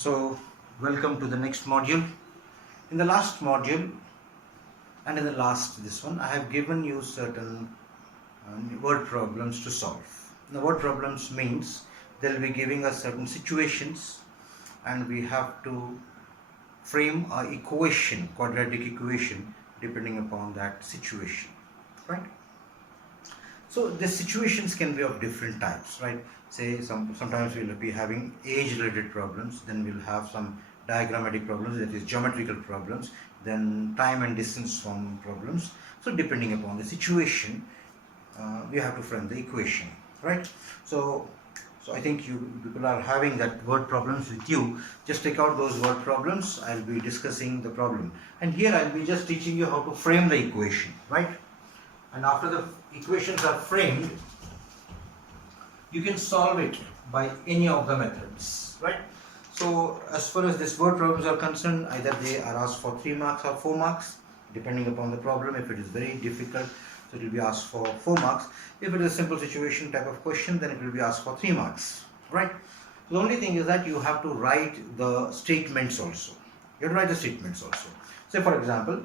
So, welcome to the next module. In the last module and in the last this one, I have given you certain word problems to solve. The word problems means they will be giving us certain situations and we have to frame an equation, quadratic equation, depending upon that situation, right? So the situations can be of different types, right? Say sometimes we'll be having age-related problems, then we'll have some diagrammatic problems, that is geometrical problems, then time and distance form problems. So depending upon the situation, we have to frame the equation, right? So I think you people are having that word problems with you. Just take out those word problems. I'll be discussing the problem, and here I'll be just teaching you how to frame the equation, right? And after the equations are framed, you can solve it by any of the methods, right? So as far as this word problems are concerned, either they are asked for 3 marks or 4 marks, depending upon the problem. If it is very difficult, so it will be asked for 4 marks. If it is a simple situation type of question, then it will be asked for 3 marks, right? The only thing is that you have to write the statements also. You have to write the statements also. Say for example,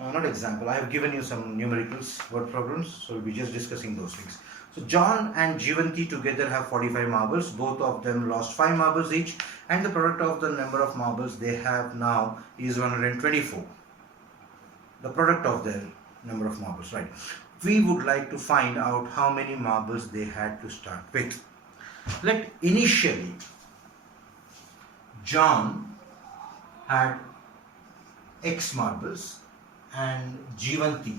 I have given you some numericals, word problems, so we'll be just discussing those things. So John and Jivanti together have 45 marbles. Both of them lost 5 marbles each, and the product of the number of marbles they have now is 124. The product of their number of marbles, right? We would like to find out how many marbles they had to start with. Let initially John had X marbles and Jivanti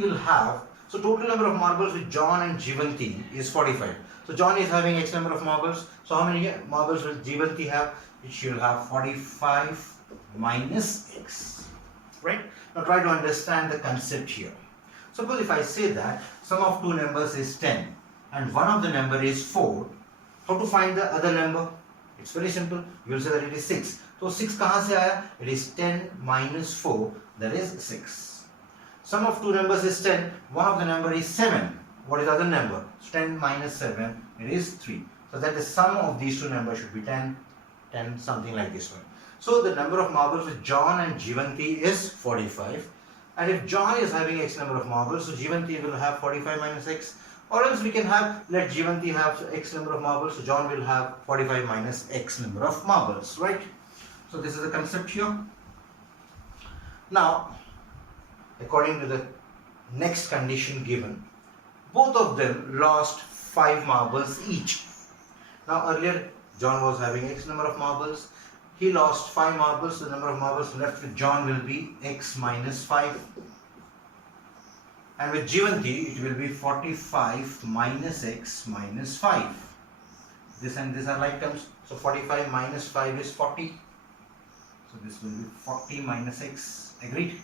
will have, so total number of marbles with John and Jivanti is 45. So John is having X number of marbles. So how many marbles will Jivanti have? She will have 45 minus X, right? Now try to understand the concept here. Suppose if I say that sum of two numbers is 10 and one of the number is 4, how to find the other number? It's very simple. You will say that it is 6. So 6 kahan se aaya? It is 10 minus 4, that is 6. Sum of two numbers is 10. One of the number is 7. What is the other number? 10 minus 7, it is 3. So that the sum of these two numbers should be 10, something like this one. So the number of marbles with John and Jivanti is 45. And if John is having X number of marbles, so Jivanti will have 45 minus X. Or else we can have, let Jivanti have X number of marbles, so John will have 45 minus X number of marbles, right? So this is the concept here. Now, according to the next condition given, both of them lost 5 marbles each. Now earlier John was having X number of marbles. He lost 5 marbles. So the number of marbles left with John will be X minus 5. And with Jivanti it will be 45 minus X minus 5. This and this are like terms. So 45 minus 5 is 40. So this will be 40 minus X. Agreed?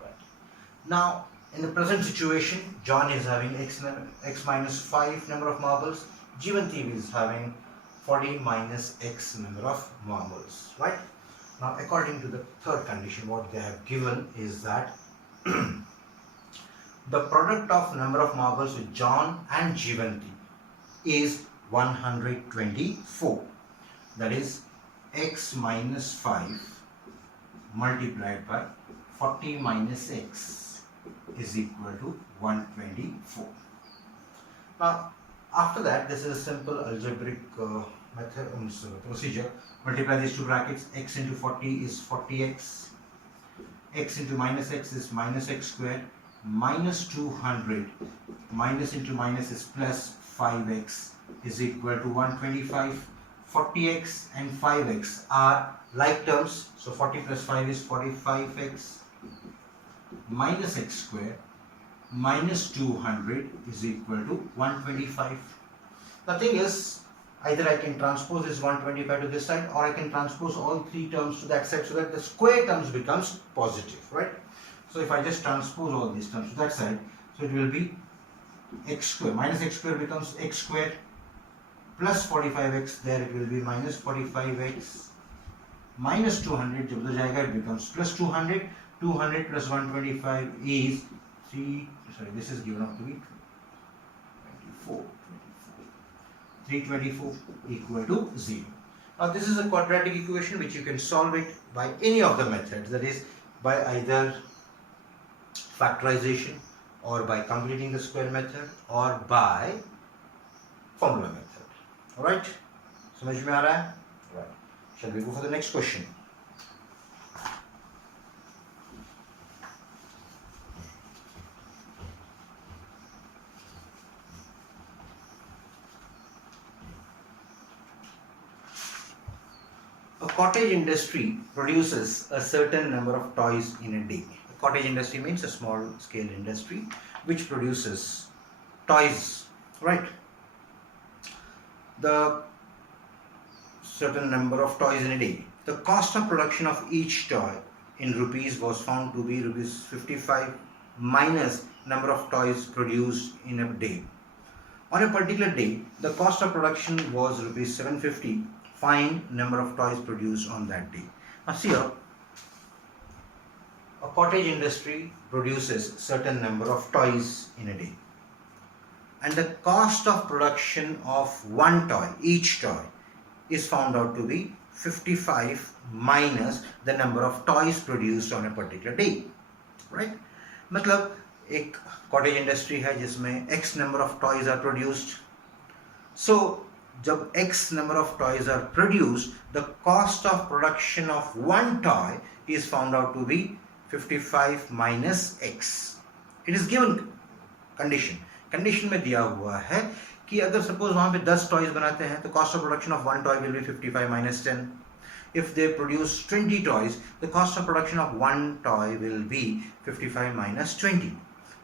Right. Now in the present situation, John is having X minus 5 number of marbles. Jivanti is having 40 minus X number of marbles, right? Now according to the third condition, what they have given is that the product of number of marbles with John and Jivanti is 124. That is X minus 5 multiplied by 40 minus X is equal to 124. Now after that, this is a simple algebraic procedure. Multiply these two brackets. X into 40 is 40x. X into minus x is minus x squared. Minus 200. Minus into minus is plus 5x is equal to 125. 40x and 5x are like terms. So 40 plus 5 is 45x. Minus x squared minus 200 is equal to 125. The thing is, either I can transpose this 125 to this side, or I can transpose all 3 terms to that side so that the square terms becomes positive, right? So if I just transpose all these terms to that side, so it will be x square, minus x square becomes x square, plus 45x, there it will be minus 45x, minus 200, jab ho jayega, it becomes plus 200, 200 plus 125 is 3, sorry, this is given up to be 24. 324 equal to 0. Now this is a quadratic equation which you can solve it by any of the methods, that is by either factorization or by completing the square method or by formula method. Alright? समझ में आ रहा है? Right. Shall we go for the next question? A cottage industry produces a certain number of toys in a day. A cottage industry means a small scale industry which produces toys, right? The certain number of toys in a day. The cost of production of each toy in rupees was found to be rupees 55 minus number of toys produced in a day. On a particular day, the cost of production was rupees 750. Find number of toys produced on that day. Now see here, a cottage industry produces certain number of toys in a day, and the cost of production of one toy, each toy, is found out to be 55 minus the number of toys produced on a particular day, right? मतलब एक cottage industry है जिसमें X number of toys are produced. So जब X number of toys are produced, the cost of production of one toy is found out to be 55 minus X. It is given condition. Condition में दिया हुआ है कि अगर suppose वहाँ पे 10 toys बनाते हैं तो cost of production of one toy will be 55 minus 10. If they produce 20 toys, the cost of production of one toy will be 55 minus 20.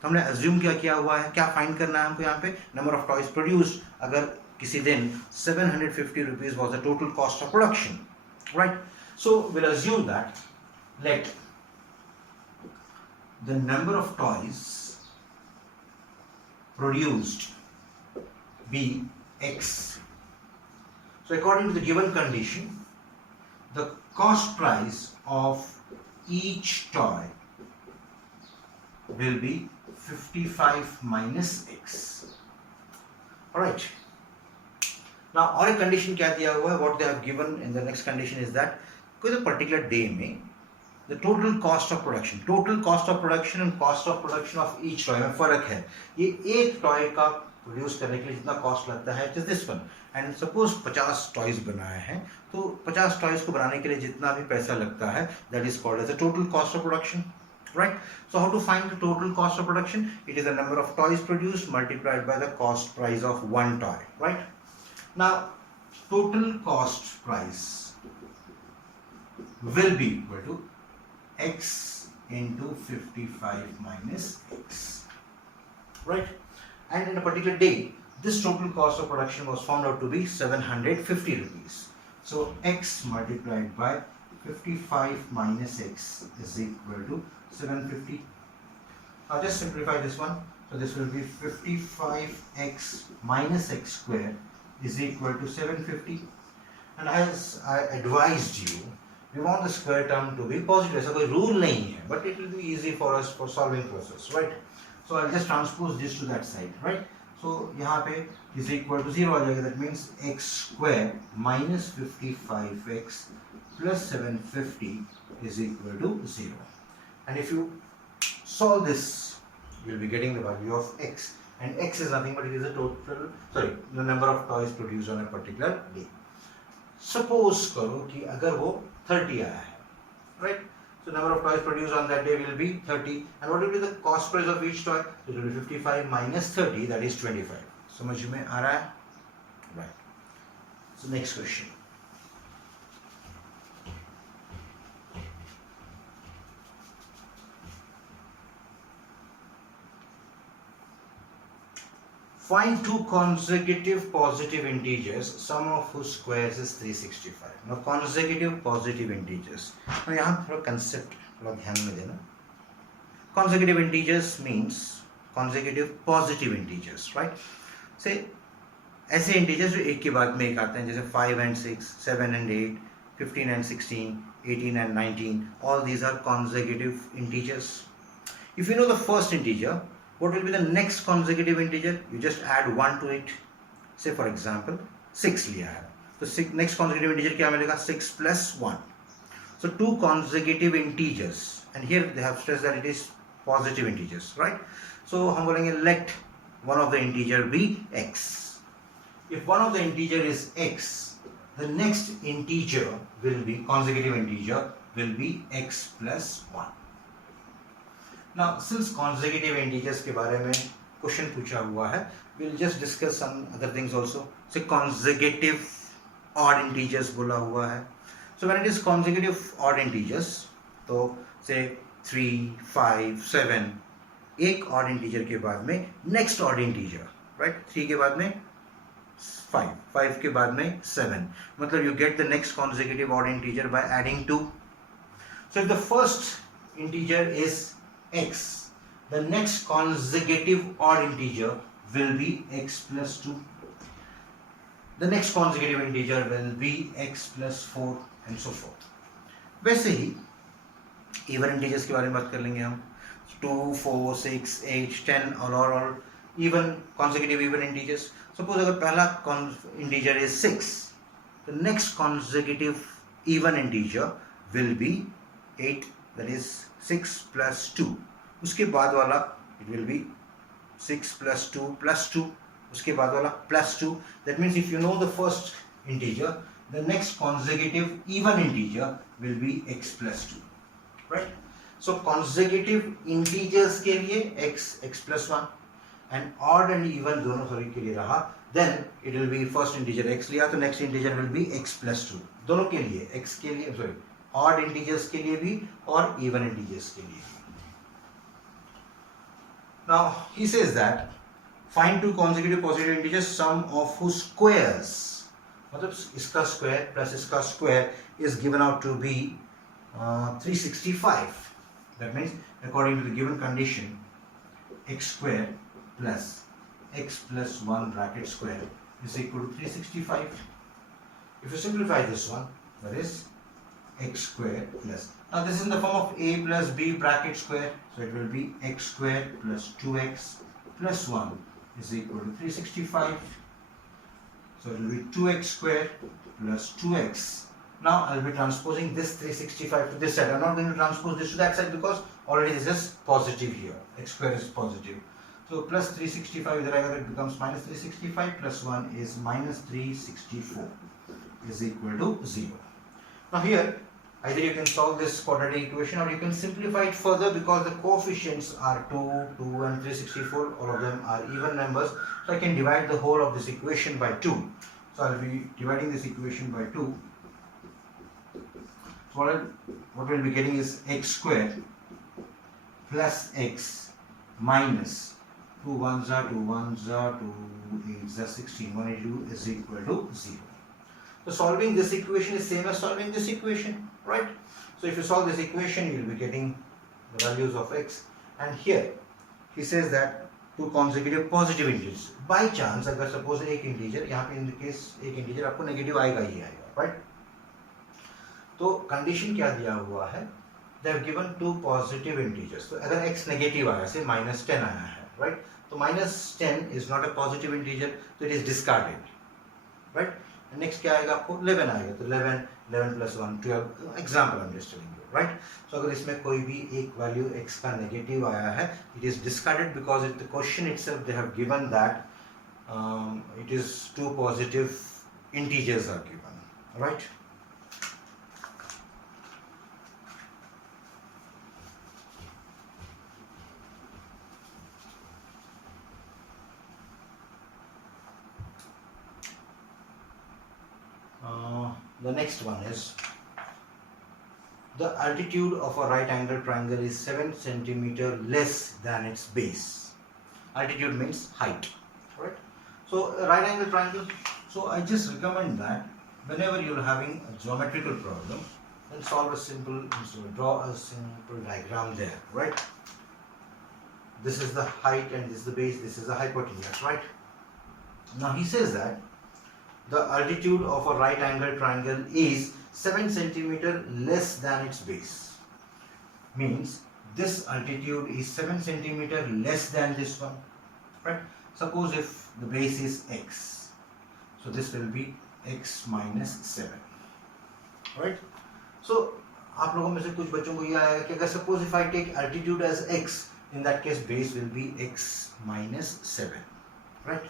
तो हमने assume क्या हुआ है, क्या find करना है हमको यहाँ पे, number of toys produced. अगर किसी दिन 750 rupees was the total cost of production, right? So we'll assume that let the number of toys produced be X. So according to the given condition, the cost price of each toy will be 55 minus X. Alright. Now और एक condition क्या दिया हुआ है, what they have given in the next condition is that कोई particular day में the total cost of production and cost of production of each toy में फर्क है. ये एक toy का produce करने के लिए जितना cost लगता है, it is this one. And suppose 50 toys बनाए हैं, तो 50 toys को बनाने के लिए जितना भी पैसा लगता है, that is called as the total cost of production. Right? So how to find the total cost of production? It is the number of toys produced multiplied by the cost price of one toy. Right? Now, total cost price will be equal to X into 55 minus X. Right? And in a particular day, this total cost of production was found out to be 750 rupees. So X multiplied by 55 minus X is equal to 750. I'll just simplify this one. So this will be 55x minus x square is equal to 750. And as I advised you, we want the square term to be positive. So कोई rule नहीं है, but it will be easy for us for solving process, right? So I'll just transpose this to that side, right? So यहाँ पे is equal to 0 आ जाएगा. That means x square minus 55x plus 750 is equal to 0. And if you solve this, you will be getting the value of x. And x is nothing but it is the number of toys produced on a particular day. Suppose करो कि अगर वो 30 आया है, right? So number of toys produced on that day will be 30. And what will be the cost price of each toy? It will be 55 minus 30, that is 25. समझ में आ रहा है? Right. So next question. Find two consecutive positive integers, sum of whose squares is 365. Now consecutive positive integers. Now यहाँ थोड़ा concept थोड़ा ध्यान में देना. Consecutive integers means consecutive positive integers, right? Say ऐसे integers जो एक के बाद में एक आते हैं, जैसे 5 and 6, 7 and 8, 15 and 16, 18 and 19. All these are consecutive integers. If you know the first integer, what will be the next consecutive integer? You just add 1 to it. Say for example, 6 लिया है, तो नेक्स्ट कॉन्जिक्यूटिव इंटीजर क्या मिलेगा 6 plus 1. So two consecutive integers, and here they have stressed that it is positive integers, right? So हम बोलेंगे let one of the integer be x. If one of the integer is x, the next integer will be consecutive integer will be x plus 1. Now since consecutive integers के बारे में question पूछा हुआ है, we'll just discuss some other things also. So consecutive odd integers बोला हुआ है. So when it is consecutive odd integers, तो say 3, 5, 7, एक odd integer के बाद में next odd integer, right? 3 के बाद में 5, 5 के बाद में 7. मतलब you get the next consecutive odd integer by adding 2. So if the first integer is x, the next consecutive odd integer will be x plus 2. The next consecutive integer will be x plus 4 and so forth. वैसे ही even integers के बारे में बात कर लेंगे हम. 2, 4, 6, 8, 10 all even consecutive even integers. Suppose अगर पहला integer is 6, the next consecutive even integer will be 8, that is 6 plus 2. उसके बाद वाला it will be 6 plus 2 plus 2. उसके बाद वाला plus 2. That means if you know the first integer, the next consecutive even integer will be x plus 2, right? So consecutive integers के लिए x plus 1, and odd and even दोनों sorry के लिए रहा, then it will be first integer x लिया तो next integer will be x plus 2. दोनों के लिए x के लिए सॉरी odd integers के लिए भी और even integers के लिए. Now he says that find two consecutive positive integers sum of whose squares, मतलब इसका square plus इसका square is given out to be 365. That means according to the given condition, x square plus x plus 1 bracket square is equal to 365. If you simplify this one, that is x square plus, now this is in the form of a plus b bracket square, so it will be x square plus 2x plus 1 is equal to 365. So it will be 2x square plus 2x. Now I will be transposing this 365 to this side. I am not going to transpose this to that side because already this is positive here. X square is positive. So plus 365 इधर आएगा तो it becomes minus 365 plus 1 is minus 364 is equal to 0. Now here either you can solve this quadratic equation or you can simplify it further because the coefficients are 2, 2 and 364. All of them are even numbers. So I can divide the whole of this equation by 2. So I will be dividing this equation by 2. So what we will be getting is x square plus x minus 2 1s are 2 1s are 2 8s are 16 182 is equal to 0. So solving this equation is same as solving this equation, right? So if you solve this equation, you will be getting the values of x. And here he says that two consecutive positive integers. By chance, अगर suppose एक integer यहाँ पे in the case एक integer आपको negative आएगा ही आएगा, right? तो condition क्या दिया हुआ है? They have given two positive integers. तो अगर x negative आया, से minus 10 आया है, right? तो minus 10 is not a positive integer, so it is discarded, right? Next क्या आएगा आपको 11 आएगा तो 11 plus 1 12 example I am just telling you, right? So अगर इसमें कोई भी एक वैल्यू x का नेगेटिव आया है, it is discarded because in the question itself they have given that it is two positive integers are given, right? The next one is the altitude of a right angle triangle is 7 centimeter less than its base. Altitude means height, right? So a right angle triangle, so I just recommend that whenever you're having a geometrical problem, then solve a simple, draw a simple diagram there, right? This is the height and this is the base, this is the hypotenuse, right? Now he says that the altitude of a right angle triangle is 7 centimeter less than its base. Means this altitude is 7 centimeter less than this one, right? Suppose if the base is x, So this will be x minus 7. Right? So आप लोगों में से कुछ बच्चों को ये आएगा कि अगर suppose if I take altitude as x, in that case base will be x minus 7. Right?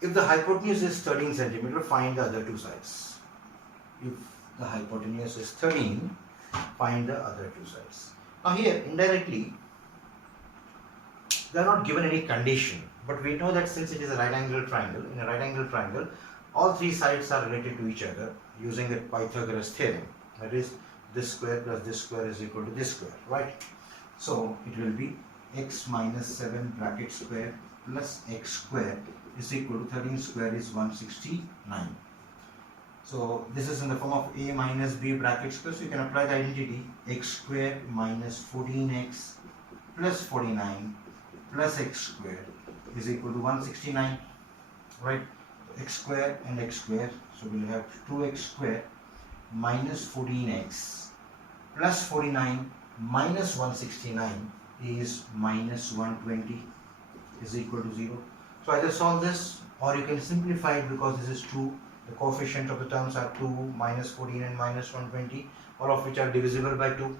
If the hypotenuse is 13 centimeter, find the other two sides. If the hypotenuse is 13, find the other two sides. Now here, indirectly, they are not given any condition, but we know that since it is a right angle triangle, in a right angle triangle, all three sides are related to each other using the Pythagoras theorem. That is, this square plus this square is equal to this square, right? So it will be x minus 7 bracket square plus x square is equal to 13 square is 169. So this is in the form of a minus b bracket square, so you can apply the identity x square minus 14x plus 49 plus x square is equal to 169, right? X square and x square, so we'll have 2x square minus 14x plus 49 minus 169 is minus 120 is equal to 0. So either solve this or you can simplify it because this is 2. The coefficient of the terms are 2, minus 14 and minus 120, all of which are divisible by 2.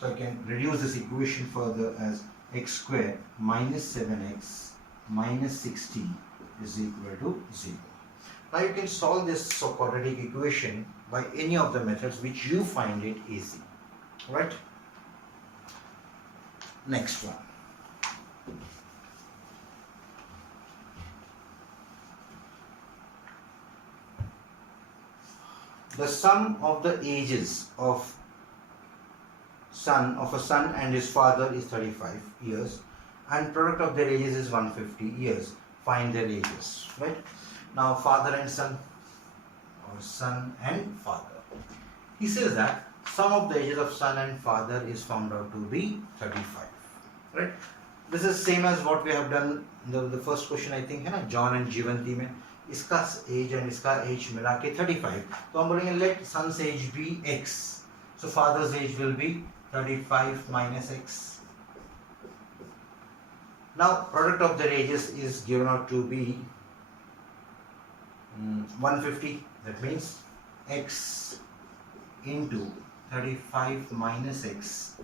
So I can reduce this equation further as x square minus 7x minus 60 is equal to 0. Now you can solve this quadratic equation by any of the methods which you find it easy. Right? Next one. The sum of the ages of a son and his father is 35 years and product of their ages is 150 years. Find their ages, right? Now father and son, or son and father. He says that sum of the ages of son and father is found out to be 35, right? This is same as what we have done in the first question, I think, है ना, John and Jivanti में इसका age and इसका age मिला के 35. तो हम बोलेंगे let son's age be x. So father's age will be 35 minus x. Now product of their ages is given out to be 150. That means x into 35 minus x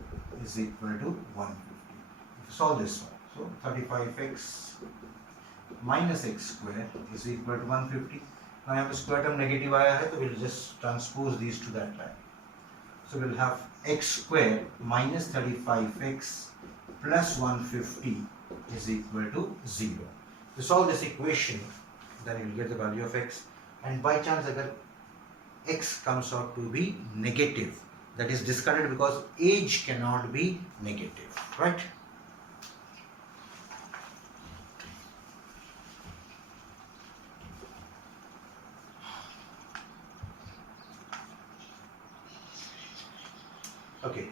is equal to 150. Solve this one. So 35x minus x square is equal to 150. Now यहाँ पे square term negative आया है, तो we'll just transpose these to that line. So we'll have x square minus 35x plus 150 is equal to 0. To solve this equation, then you will get the value of x. And by chance, agar x comes out to be negative, that is discarded because age cannot be negative, right? Okay,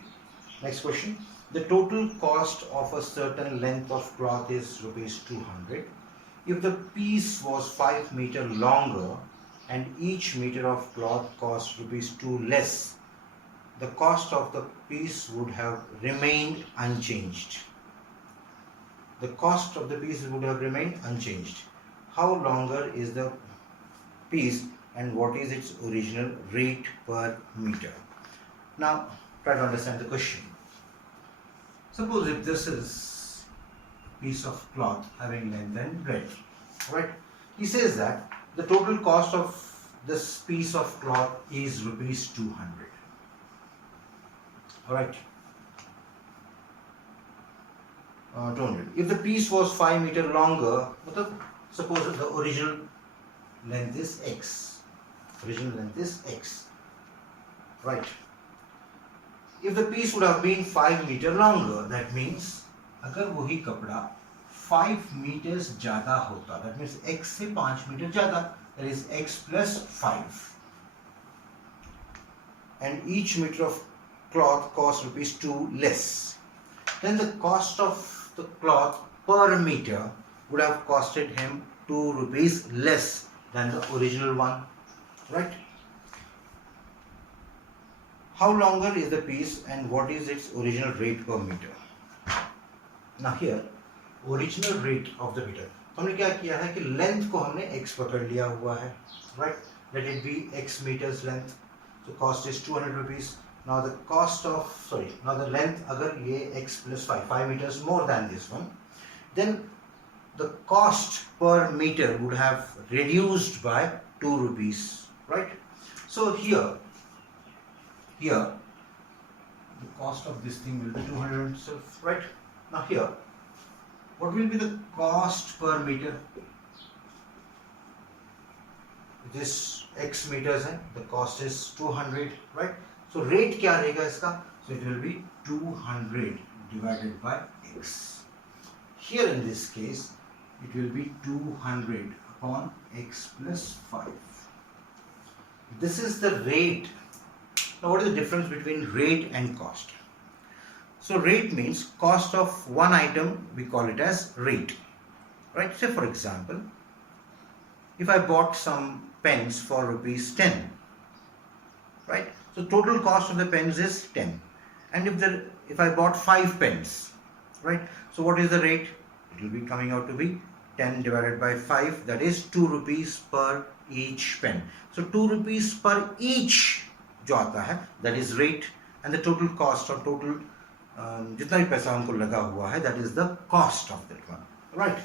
next question. The total cost of a certain length of cloth is rupees 200. If the piece was 5 meter longer and each meter of cloth cost rupees 2 less, the cost of the piece would have remained unchanged. The cost of the piece would have remained unchanged. How longer is the piece and what is its original rate per meter? Now, try to understand the question. Suppose if this is piece of cloth having length and breadth, right? He says that the total cost of this piece of cloth is rupees 200. Alright. 200. If the piece was 5 meter longer, suppose the original length is x. Original length is x. Right. If the piece would have been 5 meter longer, that means अगर वही कपड़ा 5 meters ज़्यादा होता, that means x से 5 meter ज़्यादा, that is x plus 5, and each meter of cloth costs rupees 2 less, then the cost of the cloth per meter would have costed him 2 rupees less than the original one, right? How longer is the piece and what is its original rate per meter? Now here, original rate of the metre. तो हमने क्या किया है कि length को हमने x पकड़ लिया हुआ है, right, let it be x metres length, so cost is 200 rupees. Now the cost of, now the length, अगर ये x plus 5 meters more than this one, then the cost per meter would have reduced by 2 rupees, right? So here the cost of this thing will be 200 itself, right? Now here, what will be the cost per meter? This x meters है, the cost is 200, right? So rate क्या रहेगा इसका? So it will be 200 divided by x. Here in this case, it will be 200 upon x plus 5. This is the rate. Now what is the difference between rate and cost? So rate means cost of one item, we call it as rate, right? Say for example, if I bought some pens for rupees 10, right? So total cost of the pens is 10, and if I bought 5 pens, right? So what is the rate? It will be coming out to be 10 divided by 5, that is 2 rupees per each pen. So 2 rupees per each जो आता है, that is rate, and the total cost or total जितना भी पैसा हमको लगा हुआ है, that is the cost of that one, right?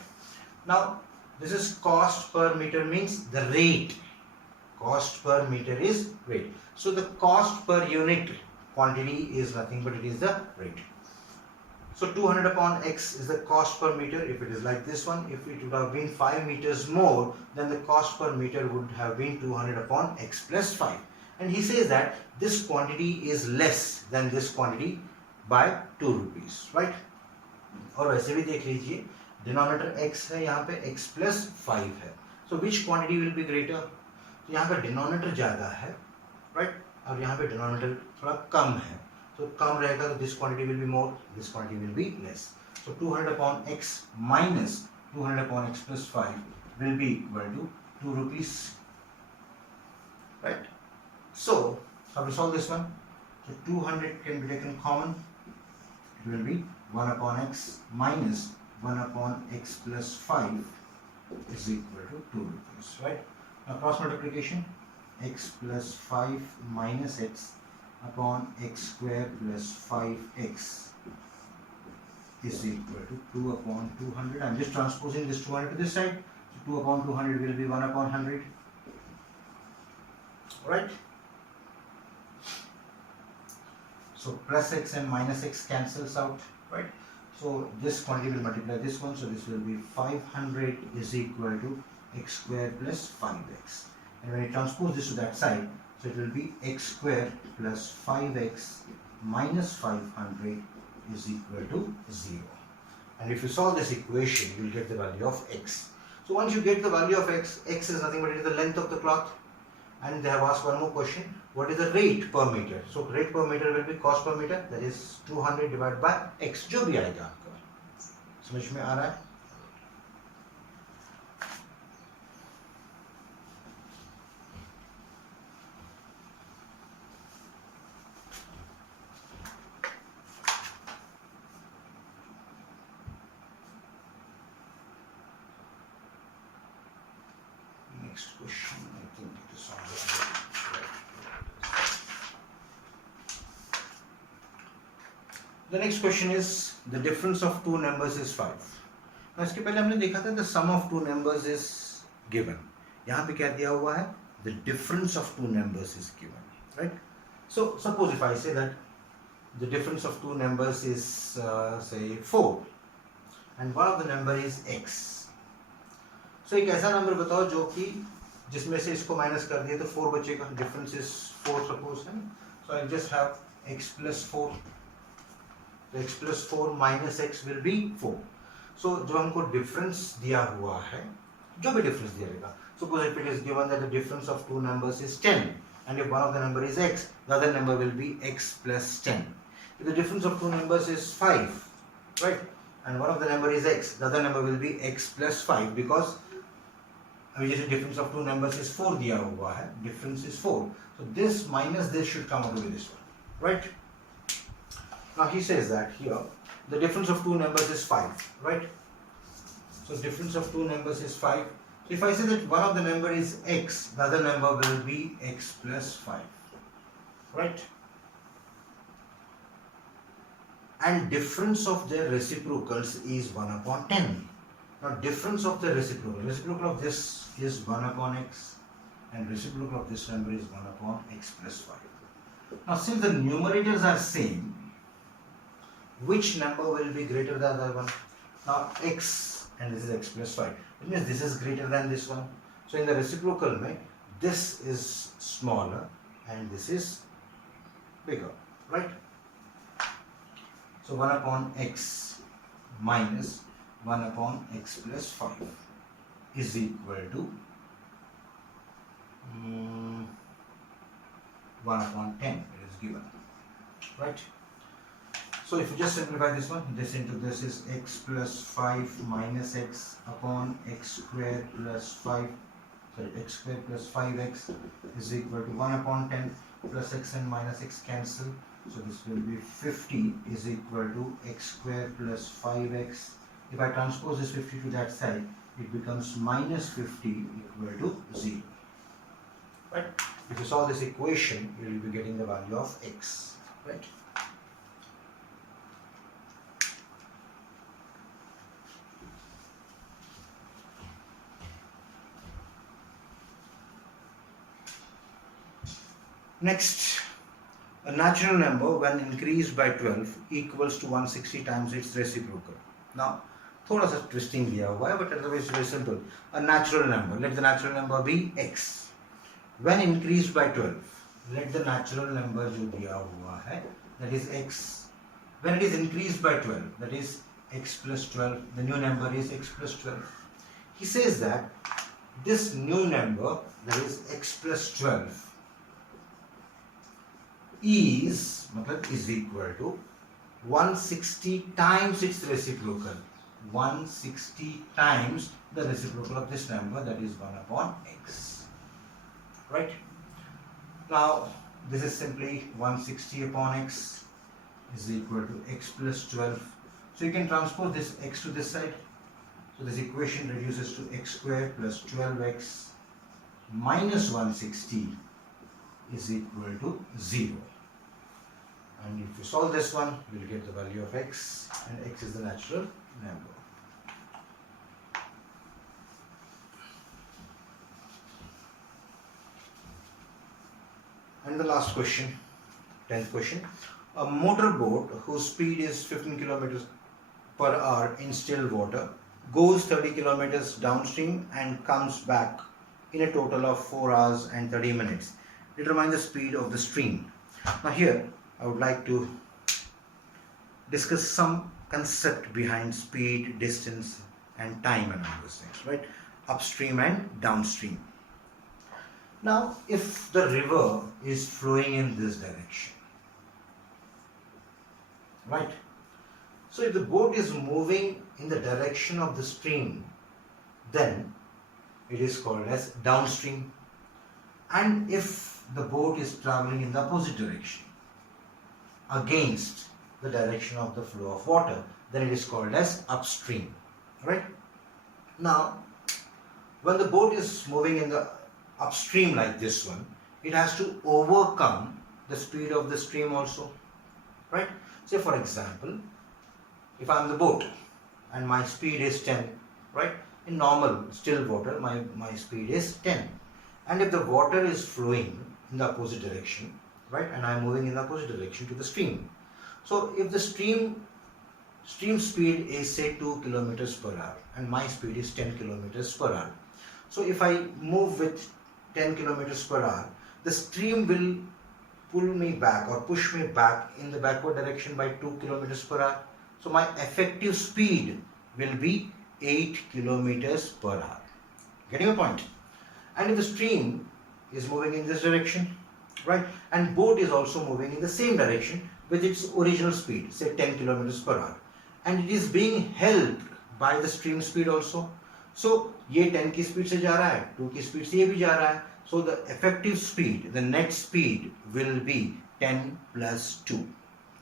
Now this is cost per meter, means the rate. Cost per meter is rate. So the cost per unit quantity is nothing but it is the rate. So 200 upon x is the cost per meter if it is like this one. If it would have been 5 meters more, then the cost per meter would have been 200 upon x plus 5. And he says that this quantity is less than this quantity by 2 rupees, right? और वैसे भी देख लीजिए, denominator x है, यहाँ पे x plus 5 है. So which quantity will be greater? तो यहाँ का denominator ज़्यादा है, right? और यहाँ पे denominator थोड़ा कम है. So कम रहेगा तो this quantity will be more, this quantity will be less. So 200 upon x minus 200 upon x plus 5 will be equal to 2 rupees, right? So how to solve this one? So 200 can be taken common. It will be 1 upon x minus 1 upon x plus 5 is equal to 2 rupees, right? Now cross multiplication, x plus 5 minus x upon x square plus 5x is equal to 2 upon 200. I am just transposing this 200 to this side. So 2 upon 200 will be 1 upon 100, right? So plus x and minus x cancels out, right? So this quantity will multiply this one, so this will be 500 is equal to x square plus 5x. And when you transpose this to that side, so it will be x square plus 5x minus 500 is equal to 0. And if you solve this equation, you will get the value of x. So once you get the value of x, x is nothing but it is the length of the cloth. And they have asked one more question, what is the rate per meter? So rate per meter will be cost per meter, that is 200 divided by x, जो भी आएगा आपका, समझ में आ रहा है? Next question, I think it is on the The next question is the difference of two numbers is 5. Now इसके पहले हमने देखा था the sum of two numbers is given. यहाँ पे क्या दिया हुआ है? The difference of two numbers is given, right? So suppose if I say that the difference of two numbers is say 4 and one of the number is x. So एक ऐसा number बताओ जो कि जिसमें से इसको माइनस कर दिए तो 4 बचेगा. Difference is 4 suppose है. So I'll just have x plus 4. तो x plus 4 minus x will be 4. So जो हमको difference दिया हुआ है, जो भी difference दिया रहेगा, suppose if it is given that the difference of two numbers is 10 and if one of the number is x, the other number will be x plus 10. If the difference of two numbers is 5, right, and one of the number is x, the other number will be x plus 5 because अभी जैसे difference of two numbers is 4 दिया हुआ है, difference is 4. So this minus this should come out to be this one, right? Now he says that here the difference of two numbers is 5, right? So difference of two numbers is 5. So if I say that one of the number is x, the other number will be x plus 5. Right? And difference of their reciprocals is 1 upon 10. Now difference of the reciprocal of this is 1 upon x, and reciprocal of this number is 1 upon x plus 5. Now since the numerators are same, which number will be greater than the other one? Now x, and this is x plus 5. It means this is greater than this one. So in the reciprocal, this is smaller and this is bigger, right? So 1 upon x minus 1 upon x plus 5 is equal to 1 upon 10, it is given, right? So if you just simplify this one, this into this is x plus 5 minus x upon x square plus 5, x square plus 5x is equal to 1 upon 10 plus x and minus x cancel. So this will be 50 is equal to x square plus 5x. If I transpose this 50 to that side, it becomes minus 50 equal to 0. Right? If you solve this equation, you will be getting the value of x. Right? Next, a natural number when increased by 12 equals to 160 times its reciprocal. Now, थोड़ा सा twisting दिया हुआ है, but otherwise it's very simple. A natural number, let the natural number be x. When increased by 12, let the natural number जो दिया हुआ है, that is x. When it is increased by 12, that is x plus 12, the new number is x plus 12. He says that this new number, that is x plus 12, is equal to 160 times its reciprocal. 160 times the reciprocal of this number, that is 1 upon x. Right? Now, this is simply 160 upon x is equal to x plus 12. So you can transpose this x to this side. So this equation reduces to x square plus 12x minus 160 is equal to 0. And if you solve this one, you will get the value of x, and x is the natural number. And the last question, 10th question. A motorboat whose speed is 15 kilometers per hour in still water goes 30 kilometers downstream and comes back in a total of 4 hours and 30 minutes. Determine the speed of the stream. Now here, I would like to discuss some concept behind speed, distance and time and all those things, right? Upstream and downstream. Now, if the river is flowing in this direction, right? So if the boat is moving in the direction of the stream, then it is called as downstream. And if the boat is traveling in the opposite direction, against the direction of the flow of water, then it is called as upstream. Right? Now, when the boat is moving in the upstream like this one, it has to overcome the speed of the stream also. Right? Say for example, if I am the boat and my speed is 10, right? In normal still water, my speed is 10. And if the water is flowing in the opposite direction, right, and I am moving in the opposite direction to the stream. So if the stream speed is say 2 kilometers per hour and my speed is 10 kilometers per hour. So if I move with 10 kilometers per hour, the stream will pull me back or push me back in the backward direction by 2 kilometers per hour. So my effective speed will be 8 kilometers per hour. Getting your point? And if the stream is moving in this direction, right, and boat is also moving in the same direction with its original speed, say 10 kilometers per hour, and it is being helped by the stream speed also. So ये 10 की speed से जा रहा है, 2 की speed से ये भी जा रहा है. So the effective speed, the net speed will be 10 plus 2.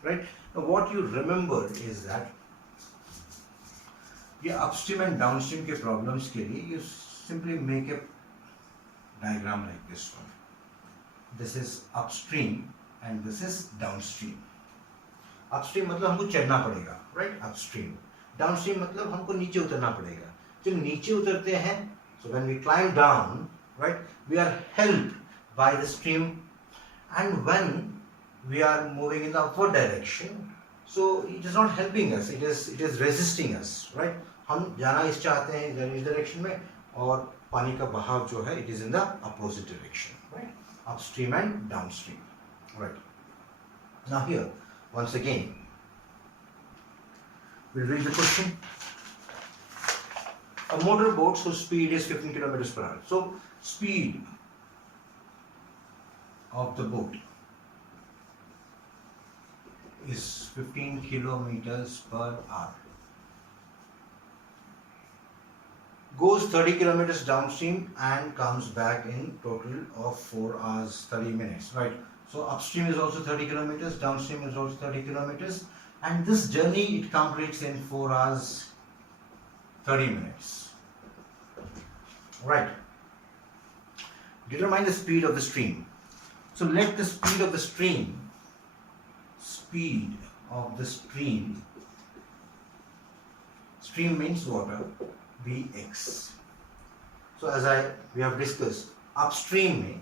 Right? Now what you remember is that ये upstream and downstream के problems के लिए you simply make a diagram like this one. This is upstream and this is downstream. Upstream मतलब हमको चढ़ना पड़ेगा, right? Upstream. Downstream मतलब हमको नीचे उतरना पड़ेगा. जो नीचे उतरते हैं, so when we climb down, right, we are helped by the stream, and when we are moving in the upward direction, so it is not helping us, it is resisting us, right? हम जाना इस चाहते हैं इस direction में, और पानी का बहाव जो है it is in the opposite direction, right? Upstream and downstream, right? Now here once again we'll read the question. A motor boat whose speed is 15 kilometers per hour. So speed of the boat is 15 kilometers per hour. Goes 30 kilometers downstream and comes back in total of 4 hours 30 minutes, right? So upstream is also 30 kilometers, downstream is also 30 kilometers, and this journey it completes in 4 hours 30 minutes, right? Determine the speed of the stream. So let the speed of the stream means water, be x. So as we have discussed, upstream में,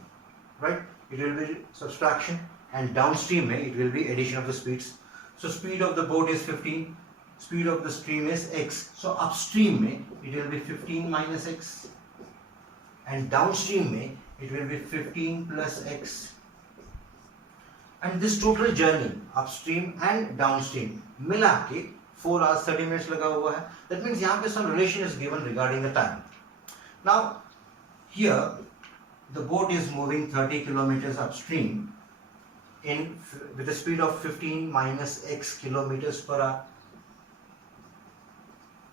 right, it will be subtraction, and downstream में it will be addition of the speeds. So speed of the boat is 15, speed of the stream is x. So upstream में it will be 15 minus x, and downstream में it will be 15 plus x. And this total journey upstream and downstream मिला के 4 hours 30 minutes लगा हुआ है. That means यहाँ पे some relation is given regarding the time. Now here the boat is moving 30 kilometers upstream with a speed of 15 minus x kilometers per hour.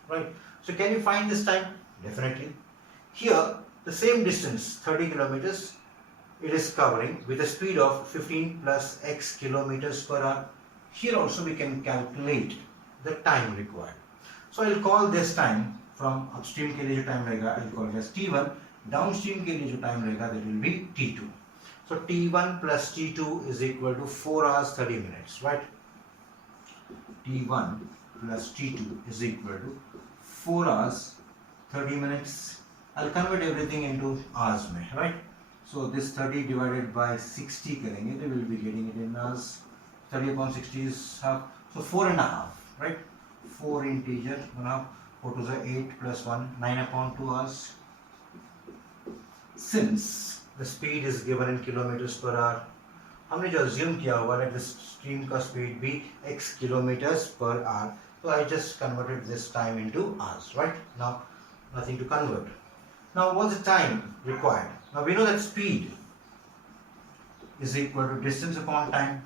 Right? So can you find this time? Definitely. Here the same distance 30 kilometers it is covering with a speed of 15 plus x kilometers per hour. Here also we can calculate the time required. So I will call this time from upstream के लिए जो time रहेगा I will call it as T1. Downstream के लिए जो time रहेगा that will be T2. So T1 plus T2 is equal to 4 hours 30 minutes, right? T1 plus T2 is equal to 4 hours 30 minutes. I'll convert everything into hours में, right? So this 30 divided by 60 करेंगे तो we'll be getting it in hours. 30 upon 60 is half. So 4.5, right? 4 integer 1/2. 4 to the 8 plus 1, 9 upon 2 hours. Since the speed is given in kilometers per hour, हमने जो assume किया हुआ है this stream का speed be x kilometers per hour. So I just converted this time into hours, right? Now nothing to convert. Now what's the time required? Now we know that speed is equal to distance upon time.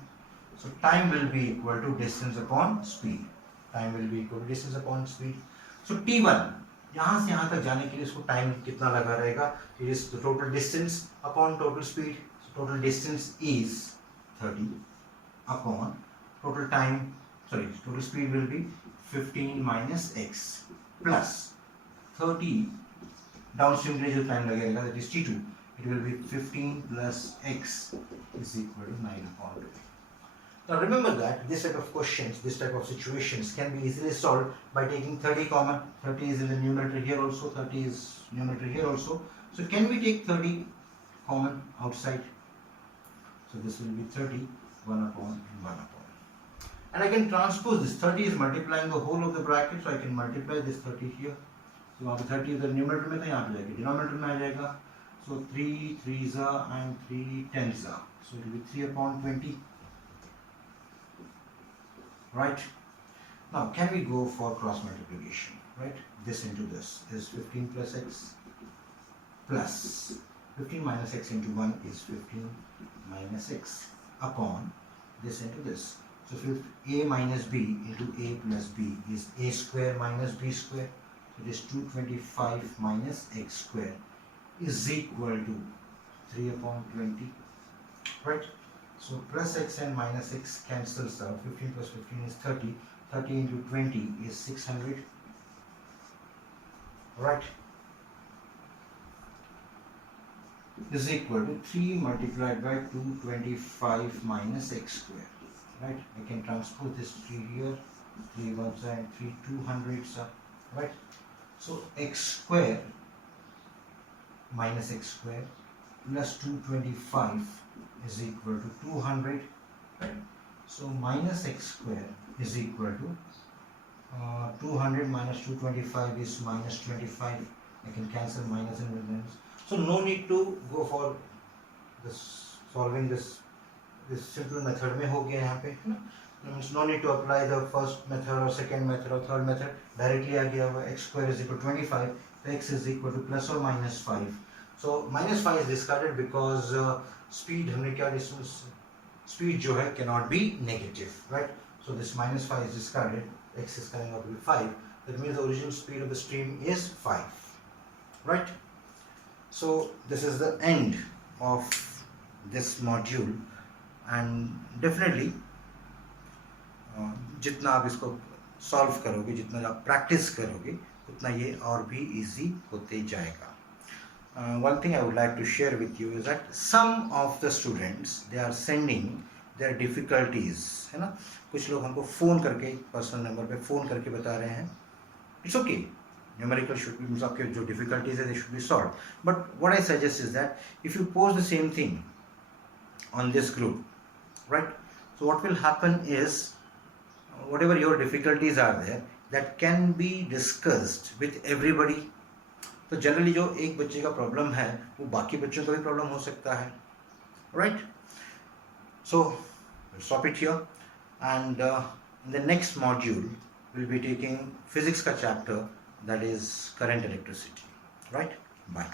So time will be equal to distance upon speed. Time will be equal to distance upon speed. So T1 यहाँ से यहाँ तक जाने के लिए इसको time कितना लगा रहेगा? It is the total distance upon total speed. So total distance is 30 upon total time. Sorry, total speed will be 15 minus x plus 30 downstream के लिए जो टाइम लगेगा that is T2. It will be 15 plus x is equal to 9 upon 2. Now remember that this type of questions, this type of situations can be easily solved by taking 30 common. 30 is in the numerator here also, 30 is numerator here also. So can we take 30 common outside? So this will be 30, 1 upon and 1 upon. And I can transpose this. 30 is multiplying the whole of the bracket, so I can multiply this 30 here. So वहाँ पे 30 इधर numerator में था, यहाँ पे जाएगा denominator में आ जाएगा. So 3 3s and 3 10s. So it will be 3 upon 20. Right? Now can we go for cross multiplication? Right? This into this is 15 plus x plus 15 minus x into 1 is 15 minus x upon this into this. So if a minus b into a plus b is a square minus b square. It is 225 minus x square is equal to 3 upon 20. Right? So plus x and minus x cancels out. 15 plus 15 is 30. 30 into 20 is 600. right, is equal to 3 multiplied by 225 minus x square, right? I can transpose this 3 here, 3 ones and 3 200s, right? So x square minus x square plus 225 is equal to 200, right? So minus x square is equal to 200 minus 225 is minus 25. I can cancel minus and minus. So no need to go for this solving this simple method में हो गया यहाँ पे, है ना? Means no need to apply the first method or second method or third method. Directly आ गया हुआ x square is equal to 25, x is equal to plus or minus 5. So minus 5 is discarded because speed हमने क्या speed जो है cannot be negative, right? So this minus 5 is discarded. X is coming out to be 5. That means the original speed of the stream is 5, right? So this is the end of this module, and definitely जितना आप इसको solve करोगे, जितना आप practice करोगे, उतना ये और भी इजी होते जाएगा. One thing I would like to share with you is that some of the students, they are sending their difficulties, है ना? कुछ लोग हमको फ़ोन करके पर्सनल नंबर पे फ़ोन करके बता रहे हैं. It's okay. Numerical should be, आपके जो difficulties है, they should be solved. But what I suggest is that if you post the same thing on this group, right? So what will happen is, whatever your difficulties are there, that can be discussed with everybody. तो generally जो एक बच्चे का problem है वो बाकी बच्चों का भी प्रॉब्लम हो सकता है, right? So stop it here, and in the next module we'll be taking physics ka chapter, that is current electricity, right? Bye.